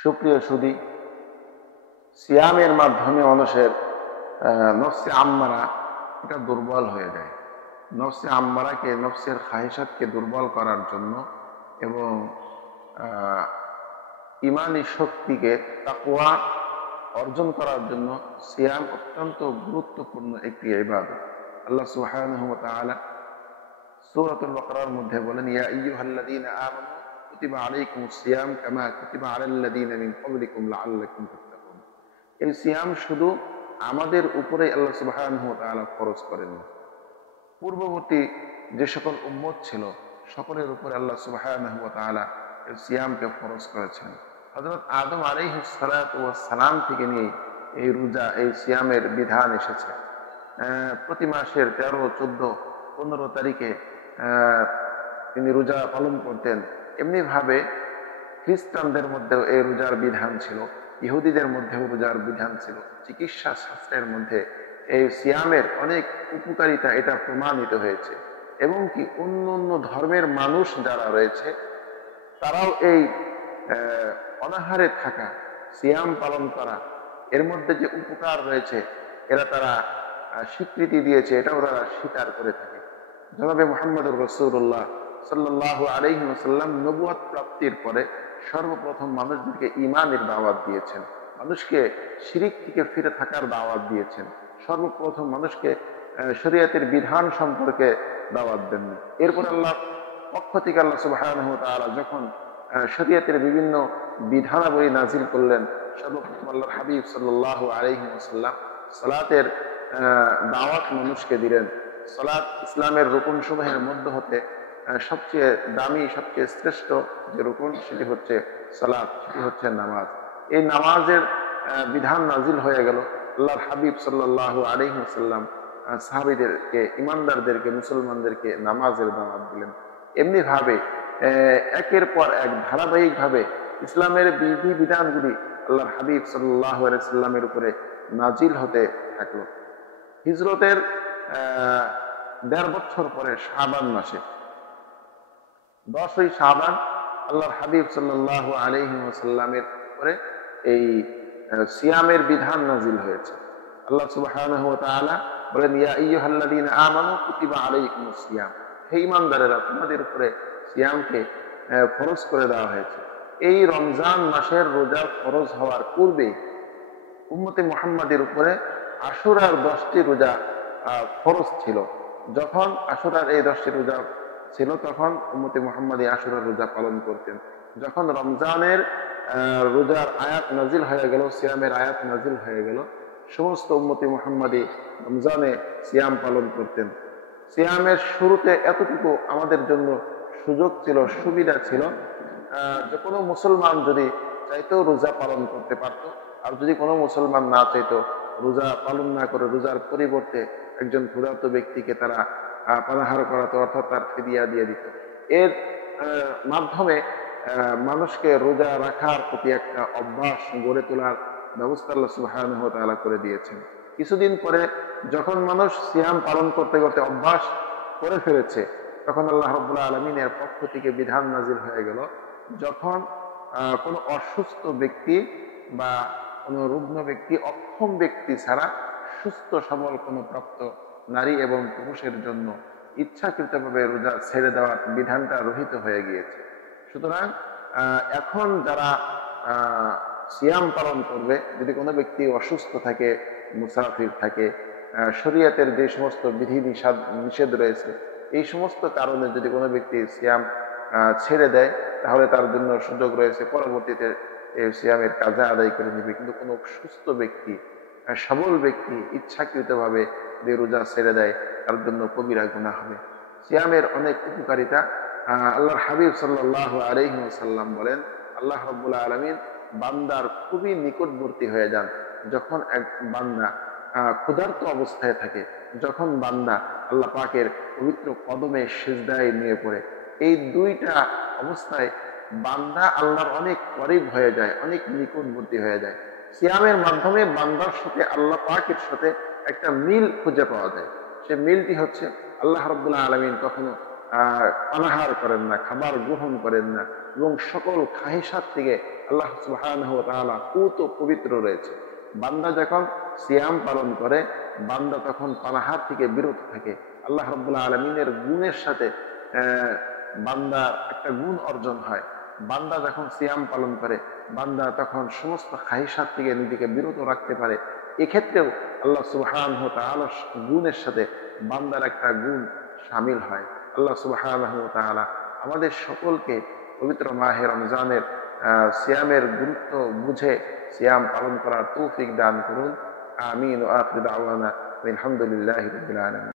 সুপ্রিয় সুধী, সিয়ামের মাধ্যমে মানুষের নফসে আম্মারা এটা দুর্বল হয়ে যায়। নফসে আম্মারাকে, নফসের খাহিসাতকে দুর্বল করার জন্য এবং ইমানি শক্তিকে, তাকওয়া অর্জন করার জন্য সিয়াম অত্যন্ত গুরুত্বপূর্ণ একটি ইবাদত। আল্লাহ সুবহানাহু ওয়া তাআলা সূরাতুল বাকারার মধ্যে বলেন, ইয়া আইয়ুহাল্লাযীনা আমানু কুতিবা আলাইকুমুস সিয়াম কামা কুতিবা আলাল্লাযীনা মিন ক্বাবলিকুম লাআল্লাকুম তাত্তাকুন। এই সিয়াম শুধু আমাদের উপরে আল্লাহ সুবহানাহু ওয়া তাআলা ফরজ করেন না, পূর্ববর্তী যে সকল উম্মত ছিল সকলের উপরে আল্লাহ সুবহানাহু ওয়া তাআলা এই সিয়ামকে ফরজ করেছেন। হযরত আদম আলাইহিস সালাতু ওয়াস সালাম থেকে নিয়ে এই রোজা, এই সিয়ামের বিধান এসেছে। প্রতি মাসের 13, 14, 15 তারিখে তিনি রোজা পালন করতেন। এমনি ভাবে খ্রিস্টানদের মধ্যেও এই রোজার বিধান ছিল, ইহুদিদের মধ্যেও রোজার বিধান ছিল। চিকিৎসা শাস্ত্রের মধ্যে এই সিয়ামের অনেক উপকারিতা এটা প্রমাণিত হয়েছে, এবং কি অন্য অন্য ধর্মের মানুষ যারা রয়েছে তারাও এই অনাহারে থাকা, সিয়াম পালন করা, এর মধ্যে যে উপকার রয়েছে তারা স্বীকৃতি দিয়েছে, এটাও তারা স্বীকার করে থাকে। জনাবে মুহাম্মদুর রাসূলুল্লাহ সাল্লাল্লাহু আলাইহি ওয়াসাল্লাম নবুয়ত প্রাপ্তির পরে সর্বপ্রথম মানুষদেরকে ঈমানের দাওয়াত দিয়েছেন, মানুষকে শিরিক থেকে ফিরে থাকার দাওয়াত দিয়েছেন, সর্বপ্রথম মানুষকে শরীয়তের বিধান সম্পর্কে দাওয়াত দেন। এরপর আল্লাহ পক্ষ থেকে আল্লাহ সুবহানাহু ওয়া তাআলা যখন শরীয়তের বিভিন্ন বিধানাবলী নাজিল করলেন, সর্বপ্রথম আল্লাহর হাবিব সাল্লাল্লাহু আলাইহি ওয়াসাল্লাম সালাতের দাওয়াত মানুষকে দিলেন। সালাত ইসলামের রুকন সমূহের মধ্যে হতে সবচেয়ে দামি, সবচেয়ে শ্রেষ্ঠ যে রুকন সেটি হচ্ছে সালাত, সেটি হচ্ছে নামাজ। এই নামাজের বিধান নাজিল হয়ে গেল। আল্লাহর হাবিব সাল্লাল্লাহু আলাইহি ওয়াসাল্লাম সাহাবীদেরকে, ইমানদারদেরকে, মুসলমানদেরকে নামাজের দাওয়াত দিলেন। এমনি ভাবে একের পর এক ধারাবাহিক ভাবে ইসলামের বিধি বিধানগুলি আল্লাহর হাবিব সাল্লাল্লাহু আলাইহি ওয়াসাল্লামের উপরে নাজিল হতে থাকলো। হিজরতের 1.5 বছর পরে শাবান মাসে 10ই শাবান আল্লাহর হাবিব সাল্লাল্লাহু আলাইহি ওয়াসাল্লামের উপরে এই সিয়ামের বিধান নাজিল হয়েছে। আল্লাহ সুবহানাহু ওয়া তাআলা বলেন, ইয়া আইয়ুহাল্লাযীনা আমানু কুতিবা আলাইকুমুস সিয়াম, হে ঈমানদারেরা, তোমাদের উপরে সিয়ামকে ফরজ করে দেওয়া হয়েছে। এই রমজান মাসের রোজা ফরজ হওয়ার পূর্বে উম্মতে মুহাম্মাদের উপরে আশুরার 10টি রোজা ফরজ ছিল। যখন আশুরার এই 10টি রোজা ছিল তখন উম্মতে মুহাম্মাদি আশুরার রোজা পালন করতেন। যখন রমজানের রোজার আয়াত নাজিল হয়ে গেল, সিয়ামের আয়াত নাজিল হয়ে গেল, সমস্ত উম্মতে মুহাম্মাদি রমজানে সিয়াম পালন করতেন। সিয়ামের শুরুতে এতটুকু আমাদের জন্য সুযোগ ছিল, সুবিধা ছিল, যে কোনো মুসলমান যদি চাইতেও রোজা পালন করতে পারত, আর যদি কোনো মুসলমান না চাইতো, রোজা পালন না করে রোজার পরিবর্তে একজন ক্ষুধার্ত ব্যক্তিকে তারা পানাহার করাতো, অর্থাৎ তার ফিদিয়া দিয়ে দিত। এর মাধ্যমে মানুষকে রোজা রাখার প্রতি একটা অভ্যাস গড়ে তোলার ব্যবস্থা আল্লাহ সুবহানাহু ওয়া তাআলা করে দিয়েছেন। কিছুদিন পরে যখন মানুষ সিয়াম পালন করতে করতে অভ্যাস করে ফেলেছে, তখন আল্লাহ রাব্বুল আলামিনের পক্ষ থেকে বিধান নাজিল হয়ে গেল, যখন কোনো অসুস্থ ব্যক্তি বা কোনো রুগ্ন ব্যক্তি, অক্ষম ব্যক্তি ছাড়া সুস্থ সবল কোনো প্রাপ্ত নারী এবং পুরুষের জন্য ইচ্ছাকৃতভাবে রোজা ছেড়ে দেওয়ার বিধানটা রহিত হয়ে গিয়েছে। সুতরাং এখন যারা সিয়াম পালন করবে, যদি কোনো ব্যক্তি অসুস্থ থাকে, মুসাফির থাকে, শরীয়তের যে সমস্ত বিধি নিষেধ রয়েছে, এই সমস্ত কারণে যদি কোনো ব্যক্তি সিয়াম ছেড়ে দেয়, তাহলে তার জন্য সুযোগ রয়েছে পরবর্তীতে এই সিয়ামের কাজা আদায় করে নেবে। কিন্তু কোনো সুস্থ ব্যক্তি, সবল ব্যক্তি ইচ্ছাকৃতভাবে যে রোজা ছেড়ে দেয়, তার জন্য কবিরা গুনাহ হবে। সিয়ামের অনেক উপকারিতা। আল্লাহর হাবিব সাল্লাল্লাহু আলাইহি ওয়াসাল্লাম বলেন, আল্লাহ রাব্বুল আলামিন বান্দার খুবই নিকটবর্তী হয়ে যান যখন এক বান্দা ক্ষুধার্ত অবস্থায় থাকে, যখন বান্দা আল্লাহ পাকের পবিত্র কদমে সিজদায় নিয়ে পড়ে। এই দুইটা অবস্থায় বান্দা আল্লাহর অনেক করিব হয়ে যায়, অনেক নিকটবর্তী হয়ে যায়। সিয়ামের মাধ্যমে বান্দার সাথে আল্লাহ পাকের সাথে একটা মিল খুঁজে পাওয়া যায়। সে মিলটি হচ্ছে, আল্লাহ রাব্বুল আলামিন কখনো পানাহার করেন না, খাবার গ্রহণ করেন না, এবং সকল খাহিসাত থেকে আল্লাহ সুবহানাহু ওয়া তাআলা পুত পবিত্র রয়েছে। বান্দা যখন সিয়াম পালন করে, বান্দা তখন পানাহার থেকে বিরত থাকে। আল্লাহ রাব্বুল আলামিনের গুণের সাথে বান্দার একটা গুণ অর্জন হয়। বান্দা যখন সিয়াম পালন করে, বান্দা তখন সমস্ত খাহিসাত থেকে নিজেকে বিরত রাখতে পারে। এক্ষেত্রেও আল্লাহ সুবহানাহু ওয়া তাআলার গুণের সাথে বান্দার একটা গুণ শামিল হয়। আল্লাহ সুবহানাহু ওয়া তাআলা আমাদের সকলকে পবিত্র মাহে রমজানের সিয়ামের গুরুত্ব বুঝে সিয়াম পালন করার তৌফিক দান করুন। আমিন। ওয়া আখিরু দাওয়ানা আলহামদুলিল্লাহি রাব্বিল আলামিন।